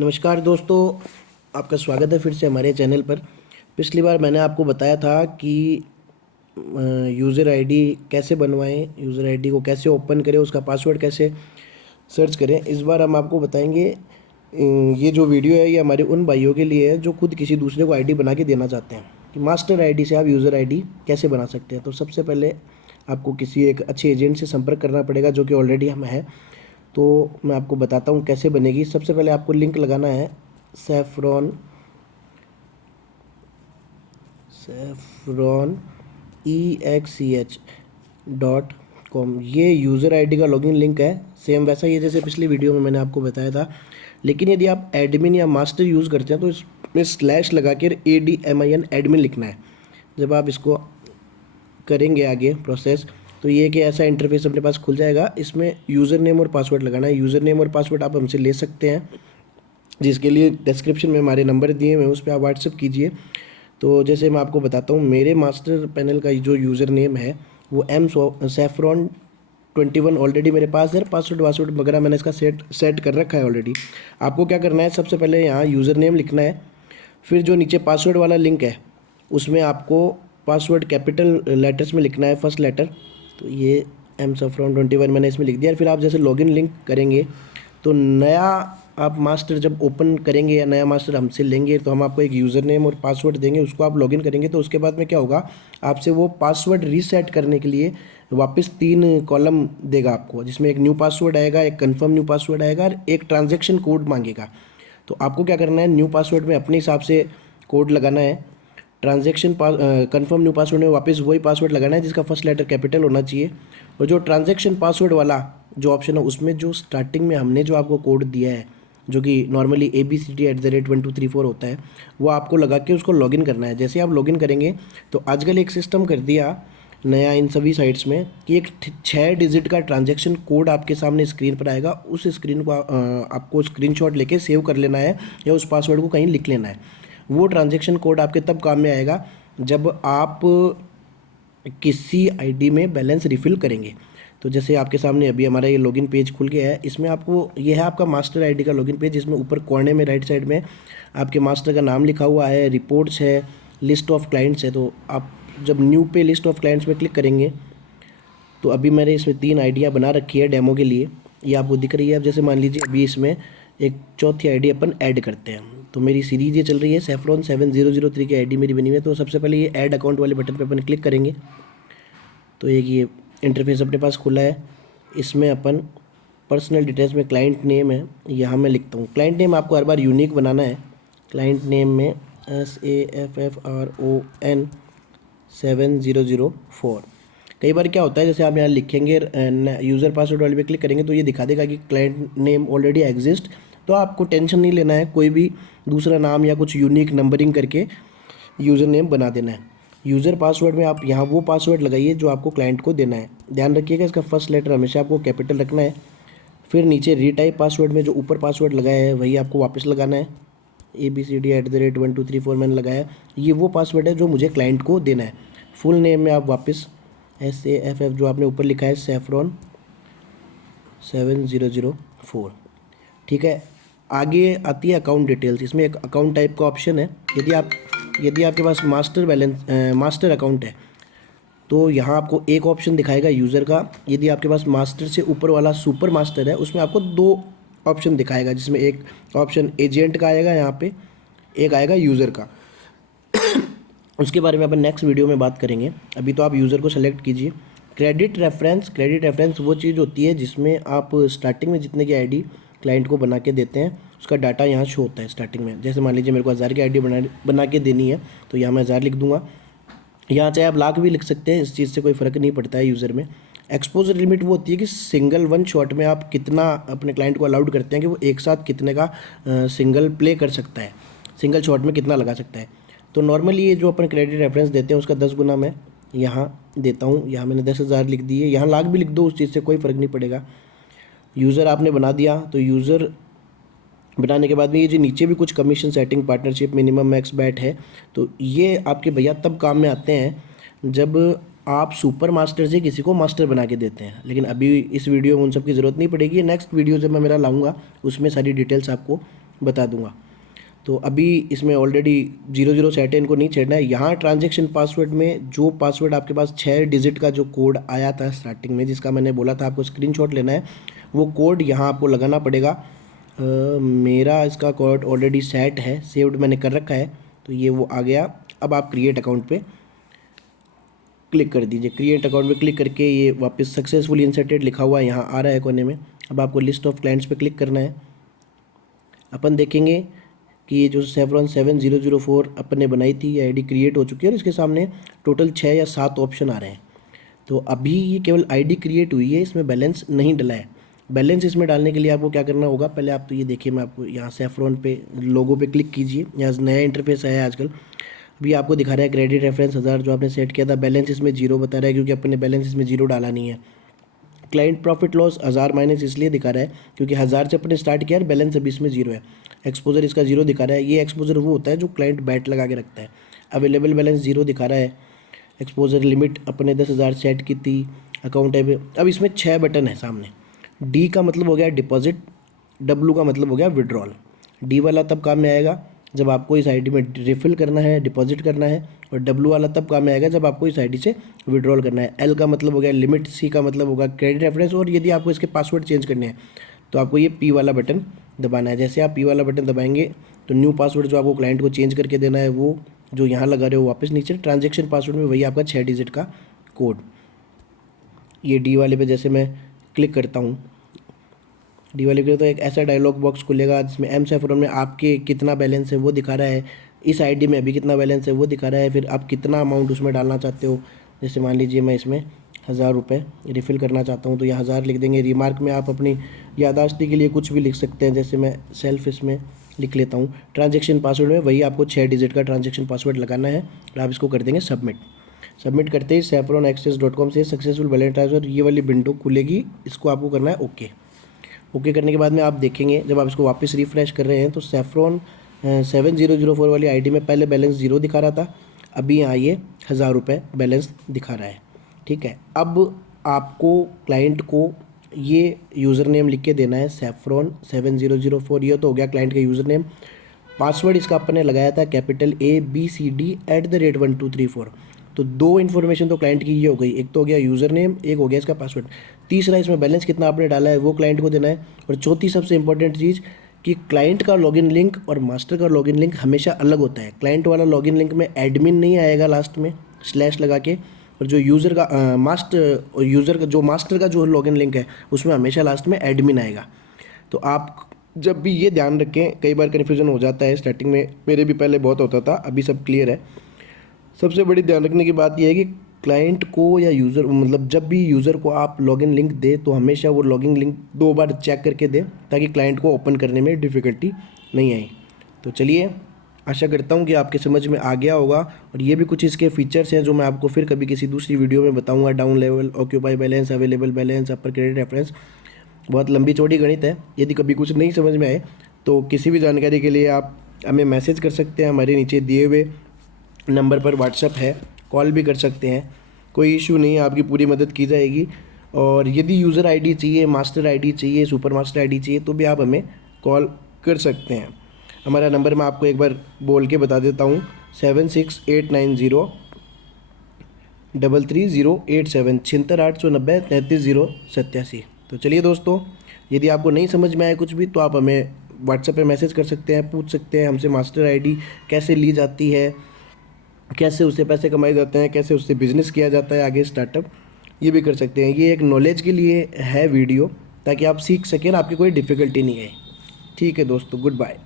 नमस्कार दोस्तों, आपका स्वागत है फिर से हमारे चैनल पर। पिछली बार मैंने आपको बताया था कि यूज़र आईडी कैसे बनवाएं, यूज़र आईडी को कैसे ओपन करें, उसका पासवर्ड कैसे सर्च करें। इस बार हम आपको बताएंगे। ये जो वीडियो है ये हमारे उन भाइयों के लिए है जो खुद किसी दूसरे को आईडी बना के देना चाहते हैं कि मास्टर आईडी से आप यूज़र आईडी कैसे बना सकते हैं। तो सबसे पहले आपको किसी एक अच्छे एजेंट से संपर्क करना पड़ेगा जो कि ऑलरेडी हम हैं। तो मैं आपको बताता हूँ कैसे बनेगी। सबसे पहले आपको लिंक लगाना है सेफ्रॉन EXCH.com। ये यूज़र आईडी का लॉगिन लिंक है, सेम वैसा ही है जैसे पिछली वीडियो में मैंने आपको बताया था। लेकिन यदि आप एडमिन या मास्टर यूज़ करते हैं तो इसमें स्लैश लगा कर ADMIN एडमिन लिखना है। जब आप इसको करेंगे आगे प्रोसेस, तो ये कि ऐसा इंटरफेस अपने पास खुल जाएगा। इसमें यूज़र नेम और पासवर्ड लगाना है। यूज़र नेम और पासवर्ड आप हमसे ले सकते हैं, जिसके लिए डिस्क्रिप्शन में हमारे नंबर दिए हुए हैं, उस पर आप व्हाट्सअप कीजिए। तो जैसे मैं आपको बताता हूँ, मेरे मास्टर पैनल का जो यूज़र नेम है वो saffron21 ऑलरेडी मेरे पास है। पासवर्ड वगैरह मैंने इसका सेट कर रखा है ऑलरेडी। आपको क्या करना है, सबसे पहले यहाँ यूज़र नेम लिखना है, फिर जो नीचे पासवर्ड वाला लिंक है उसमें आपको पासवर्ड कैपिटल लेटर्स में लिखना है, फर्स्ट लेटर। तो ये saffron21 मैंने इसमें लिख दिया। फिर आप जैसे लॉगिन लिंक करेंगे तो नया आप मास्टर जब ओपन करेंगे या नया मास्टर हमसे लेंगे तो हम आपको एक यूज़र नेम और पासवर्ड देंगे, उसको आप लॉगिन करेंगे। तो उसके बाद में क्या होगा, आपसे वो पासवर्ड रीसेट करने के लिए वापस 3 कॉलम देगा आपको, जिसमें एक न्यू पासवर्ड आएगा, एक कंफर्म न्यू पासवर्ड आएगा और एक ट्रांजैक्शन कोड मांगेगा। तो आपको क्या करना है, न्यू पासवर्ड में अपने हिसाब से कोड लगाना है, कंफर्म न्यू पासवर्ड में वापस वही पासवर्ड लगाना है जिसका फर्स्ट लेटर कैपिटल होना चाहिए। और जो ट्रांजैक्शन पासवर्ड वाला जो ऑप्शन है उसमें जो स्टार्टिंग में हमने जो आपको कोड दिया है, जो कि नॉर्मली ABCD@1234 होता है, वो आपको लगा के उसको लॉगिन करना है। जैसे आप लॉगिन करेंगे तो आजकल एक सिस्टम कर दिया नया इन सभी साइट्स में कि एक 6 डिजिट का ट्रांजैक्शन कोड आपके सामने स्क्रीन पर आएगा। उस स्क्रीन को आपको स्क्रीनशॉट लेके सेव कर लेना है या उस पासवर्ड को कहीं लिख लेना है। वो ट्रांजैक्शन कोड आपके तब काम में आएगा जब आप किसी आईडी में बैलेंस रिफ़िल करेंगे। तो जैसे आपके सामने अभी हमारा ये लॉगिन पेज खुल गया है। इसमें आपको ये है आपका मास्टर आईडी का लॉगिन पेज, जिसमें ऊपर कोने में राइट साइड में आपके मास्टर का नाम लिखा हुआ है, रिपोर्ट्स है, लिस्ट ऑफ क्लाइंट्स है। तो आप जब न्यू पे लिस्ट ऑफ क्लाइंट्स में क्लिक करेंगे तो अभी मैंने इसमें 3 आईडियाँ बना रखी है डेमो के लिए, ये आपको दिख रही है। अब जैसे मान लीजिए अभी इसमें एक चौथी आईडी अपन ऐड करते हैं। तो मेरी सीरीज़ ये चल रही है, सेफ्रॉन 7003 की आईडी मेरी बनी हुई है। तो सबसे पहले ये ऐड अकाउंट वाले बटन पर अपन क्लिक करेंगे तो एक ये इंटरफेस अपने पास खुला है। इसमें अपन पर्सनल डिटेल्स में क्लाइंट नेम है, यहाँ मैं लिखता हूँ। क्लाइंट नेम आपको हर बार यूनिक बनाना है। क्लाइंट नेम में SAFFRON 7004। कई बार क्या होता है, जैसे आप यहाँ लिखेंगे यूज़र पासवर्ड वाले पे क्लिक करेंगे तो ये दिखा देगा कि क्लाइंट नेम ऑलरेडी एग्जिस्ट। तो आपको टेंशन नहीं लेना है, कोई भी दूसरा नाम या कुछ यूनिक नंबरिंग करके यूज़र नेम बना देना है। यूज़र पासवर्ड में आप यहाँ वो पासवर्ड लगाइए जो आपको क्लाइंट को देना है। ध्यान रखिएगा इसका फर्स्ट लेटर हमेशा आपको कैपिटल रखना है। फिर नीचे रीटाइप पासवर्ड में जो ऊपर पासवर्ड लगाया है वही आपको वापस लगाना है। ABCD@1234 मैंने लगाया, ये वो पासवर्ड है जो मुझे क्लाइंट को देना है। फुल नेम में आप वापस SAFF जो आपने ऊपर लिखा है, सेफ्रॉन 7004। ठीक है, आगे आती है अकाउंट डिटेल्स। इसमें एक अकाउंट टाइप का ऑप्शन है। यदि आपके पास मास्टर अकाउंट है तो यहाँ आपको एक ऑप्शन दिखाएगा यूज़र का। यदि आपके पास मास्टर से ऊपर वाला सुपर मास्टर है उसमें आपको 2 ऑप्शन दिखाएगा, जिसमें एक ऑप्शन एजेंट का आएगा यहाँ पे, एक आएगा यूज़र का। उसके बारे में अपन नेक्स्ट वीडियो में बात करेंगे। अभी तो आप यूज़र को सेलेक्ट कीजिए। क्रेडिट रेफरेंस वो चीज़ होती है जिसमें आप स्टार्टिंग में जितने की आईडी क्लाइंट को बना के देते हैं उसका डाटा यहाँ शो होता है स्टार्टिंग में। जैसे मान लीजिए मेरे को 1000 की आईडी बना के देनी है तो यहाँ मैं 1000 लिख दूंगा। यहाँ चाहे आप लाख भी लिख सकते हैं, इस चीज़ से कोई फ़र्क नहीं पड़ता है यूज़र में। एक्सपोजर लिमिट वो होती है कि सिंगल वन शॉट में आप कितना अपने क्लाइंट को अलाउड करते हैं कि वो एक साथ कितने का सिंगल प्ले कर सकता है, सिंगल शॉट में कितना लगा सकता है। तो नॉर्मली ये जो अपन क्रेडिट रेफरेंस देते हैं उसका 10 गुना मैं यहाँ देता हूँ। यहाँ मैंने 10,000 लिख दिए, यहाँ लाख भी लिख दो, उस चीज़ से कोई फ़र्क नहीं पड़ेगा। यूज़र आपने बना दिया तो यूज़र बनाने के बाद में ये जो नीचे भी कुछ commission setting, partnership, minimum, max, bat है। तो ये आपके भैया तब काम में आते हैं जब आप सुपर मास्टर से किसी को मास्टर बना के देते हैं। लेकिन अभी इस वीडियो में उन सब की ज़रूरत नहीं पड़ेगी। नेक्स्ट वीडियो जब मैं मेरा लाऊंगा उसमें सारी डिटेल्स आपको बता दूंगा। तो अभी इसमें ऑलरेडी 00 सेट है, इनको नहीं छेड़ना है। यहाँ ट्रांजैक्शन पासवर्ड में जो पासवर्ड आपके पास 6 डिजिट का जो कोड आया था स्टार्टिंग में, जिसका मैंने बोला था आपको स्क्रीनशॉट लेना है, वो कोड यहाँ आपको लगाना पड़ेगा। मेरा इसका कोड ऑलरेडी सेट है, सेव्ड मैंने कर रखा है, तो ये वो आ गया। अब आप क्रिएट अकाउंट पे क्लिक कर दीजिए। क्रिएट अकाउंट पे क्लिक करके ये वापस सक्सेसफुली इंसर्टेड लिखा हुआ यहाँ आ रहा है कोने में। अब आपको लिस्ट ऑफ क्लाइंट्स पे क्लिक करना है। अपन देखेंगे कि ये जो सेवरॉन 7004 अपन ने बनाई थी, ये आईडी क्रिएट हो चुकी है और इसके सामने टोटल 6 या 7 ऑप्शन आ रहे हैं। तो अभी ये केवल आईडी क्रिएट हुई है, इसमें बैलेंस नहीं डला है। बैलेंस इसमें डालने के लिए आपको क्या करना होगा, पहले आप तो ये देखिए, मैं आपको यहाँ सेफ्रॉन पे लोगो पे क्लिक कीजिए। यहाँ नया इंटरफेस आया है आजकल। अभी आपको दिखा रहा है क्रेडिट रेफरेंस 1000 जो आपने सेट किया था, बैलेंस इसमें 0 बता रहा है क्योंकि अपने बैलेंस इसमें 0 डाला नहीं है। क्लाइंट प्रॉफिट लॉस 1000 माइनस इसलिए दिखा रहा है क्योंकि 1000 से अपने स्टार्ट किया और बैलेंस अभी इसमें 0 है। एक्सपोजर इसका 0 दिखा रहा है। ये एक्सपोजर वो होता है जो क्लाइंट बैट लगा के रखता है। अवेलेबल बैलेंस 0 दिखा रहा है। एक्सपोजर लिमिट अपने 10,000 सेट की थी। अकाउंट है। अब इसमें 6 बटन है सामने। डी का मतलब हो गया डिपॉजिट, डब्लू का मतलब हो गया विड्रॉल। डी वाला तब काम में आएगा जब आपको इस आईडी में रिफिल करना है, डिपॉजिट करना है, और डब्लू वाला तब काम में आएगा जब आपको इस आईडी से विड्रॉल करना है। एल का मतलब हो गया लिमिट, सी का मतलब होगा क्रेडिट रेफरेंस, और यदि आपको इसके पासवर्ड चेंज करने हैं तो आपको ये पी वाला बटन दबाना है। जैसे आप पी वाला बटन दबाएंगे तो न्यू पासवर्ड जो आपको क्लाइंट को चेंज करके देना है, वो जो यहाँ लगा रहे हो वापस नीचे ट्रांजैक्शन पासवर्ड में वही आपका 6 डिजिट का कोड। ये डी वाले पे जैसे मैं क्लिक करता हूँ, डी वाले पे तो एक ऐसा डायलॉग बॉक्स खुलेगा जिसमें एम सेफ्रॉन में आपके कितना बैलेंस है वो दिखा रहा है, इस आईडी में अभी कितना बैलेंस है वो दिखा रहा है, फिर आप कितना अमाउंट उसमें डालना चाहते हो। जैसे मान लीजिए मैं इसमें 1000 रुपये रिफ़िल करना चाहता हूँ तो ये 1000 लिख देंगे। रिमार्क में आप अपनी याददाश्ती के लिए कुछ भी लिख सकते हैं, जैसे मैं सेल्फ इसमें लिख लेता हूँ। ट्रांजैक्शन पासवर्ड में वही आपको 6 डिजिट का ट्रांजैक्शन पासवर्ड लगाना है और आप इसको कर देंगे सबमिट। सबमिट करते ही saffronaccess.com से सक्सेसफुल बैलेंस ट्रांसफर ये वाली विंडो खुलेगी। इसको आपको करना है ओके। ओके करने के बाद में आप देखेंगे जब आप इसको वापस रिफ़्रेश कर रहे हैं तो सेफ्रॉन 7004 वाली आईडी में पहले बैलेंस 0 दिखा रहा था, अभी यहाँ ये 1000 रुपये बैलेंस दिखा रहा है। ठीक है, अब आपको क्लाइंट को ये यूज़र नेम लिख के देना है सेफ्रॉन 7004। ये तो हो गया क्लाइंट का यूज़र नेम। पासवर्ड इसका अपन ने लगाया था कैपिटल ABCD@1234। तो 2 इन्फॉर्मेशन तो क्लाइंट की ये हो गई, एक तो हो गया यूज़र नेम, एक हो गया इसका पासवर्ड। तीसरा इसमें बैलेंस कितना आपने डाला है वो क्लाइंट को देना है। और चौथी सबसे इंपॉर्टेंट चीज़ कि क्लाइंट का लॉगिन लिंक और मास्टर का लॉगिन लिंक हमेशा अलग होता है। क्लाइंट वाला लॉगिन लिंक में एडमिन नहीं आएगा लास्ट में स्लैश लगा के, और जो यूज़र का मास्टर का जो लॉगिन लिंक है उसमें हमेशा लास्ट में एडमिन आएगा। तो आप जब भी ये ध्यान रखें, कई बार कन्फ्यूज़न हो जाता है स्टार्टिंग में, मेरे भी पहले बहुत होता था, अभी सब क्लियर है। सबसे बड़ी ध्यान रखने की बात यह है कि क्लाइंट को या यूज़र मतलब जब भी यूज़र को आप लॉगिन लिंक दे तो हमेशा वो लॉगिन लिंक 2 बार चेक करके दें ताकि क्लाइंट को ओपन करने में डिफ़िकल्टी नहीं आए। तो चलिए, आशा करता हूँ कि आपके समझ में आ गया होगा। और ये भी कुछ इसके फीचर्स हैं जो मैं आपको फिर कभी किसी दूसरी वीडियो में बताऊँगा। Down level, occupy balance, available balance, upper credit reference, बहुत लंबी चौड़ी गणित है। यदि कभी कुछ नहीं समझ में आए तो किसी भी जानकारी के लिए आप हमें मैसेज कर सकते हैं। हमारे नीचे दिए हुए नंबर पर व्हाट्सअप है, कॉल भी कर सकते हैं, कोई इशू नहीं है, आपकी पूरी मदद की जाएगी। और यदि यूज़र आईडी चाहिए, मास्टर आईडी चाहिए, सुपर मास्टर आईडी चाहिए तो भी आप हमें कॉल कर सकते हैं। हमारा नंबर मैं आपको एक बार बोल के बता देता हूँ, 7689033087 76,890,33,087। तो चलिए दोस्तों, यदि आपको नहीं समझ में आए कुछ भी तो आप हमें व्हाट्सएप पे मैसेज कर सकते हैं, पूछ सकते हैं हमसे मास्टर आईडी कैसे ली जाती है, कैसे उससे पैसे कमाए जाते हैं, कैसे उससे बिज़नेस किया जाता है आगे स्टार्टअप, ये भी कर सकते हैं। ये एक नॉलेज के लिए है वीडियो, ताकि आप सीख सकें, आपकी कोई डिफ़िकल्टी नहीं है। ठीक है दोस्तों, गुड बाय।